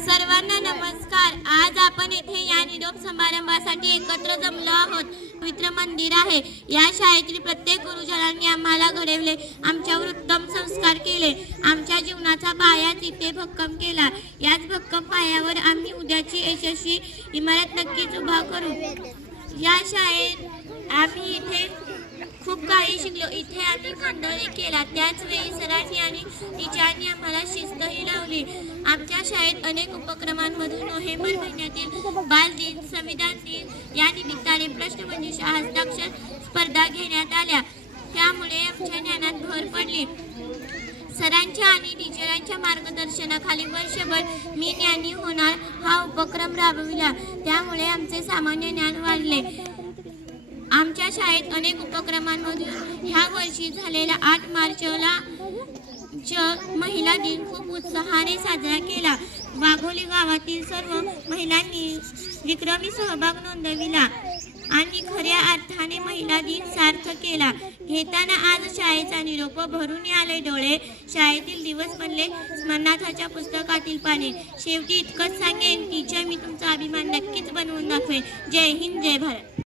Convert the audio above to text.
सर्वांना नमस्कार। आज आपण येथे या निरोप समारंभासाठी एकत्र जमलो आहोत। पवित्र मंदिर आहे। या शाळेतील प्रत्येक गुरुजनांनी आम्हाला घडवले, आमच्यावर उत्तम संस्कार केले, आमच्या जीवनाचा पाया तिथे भक्कम केला। याच भक्कम पायावर आम्ही उद्याची यशस्वी इमारत नक्कीच उभा करू। या शाळेत आम्ही इथे खूप काही शिकलो। इथे आम्ही खंडणी केला, त्याच वेळी सरांनी आणि टीचरांनी आम्हाला शिस्तही लावली। आमच्या शाळेत अनेक उपक्रमांमधून नोव्हेंबर महिन्यातील बालदिन, संविधान दिन या निमित्ताने प्रश्नमंजुषा हस्ताक्षर स्पर्धा घेण्यात आल्या, त्यामुळे आमच्या ज्ञानात भर पडली। सरांच्या आणि टीचरांच्या मार्गदर्शनाखाली वर्षभर मी ज्ञानी होणार हा उपक्रम राबविला, त्यामुळे आमचे सामान्य ज्ञान वाढले। आमच्या शाळेत अनेक उपक्रमांमधून ह्या वर्षी झालेला 8 मार्चला महिला दिन खूप उत्साहाने साजरा केला। वाघोली गावातील सर्व महिलांनी विक्रमी सहभाग नोंदविला आणि खऱ्या अर्थाने महिला दिन सार्थ केला। घेताना आज शाळेचा निरोप भरून आले डोळे, शाळेतील दिवस बनले स्मरणार्थाच्या पुस्तकातील पाने। शेवटी इतकंच सांगेन, टीचर मी तुमचा अभिमान नक्कीच बनवून दाखवेन। जय हिंद, जय भारत।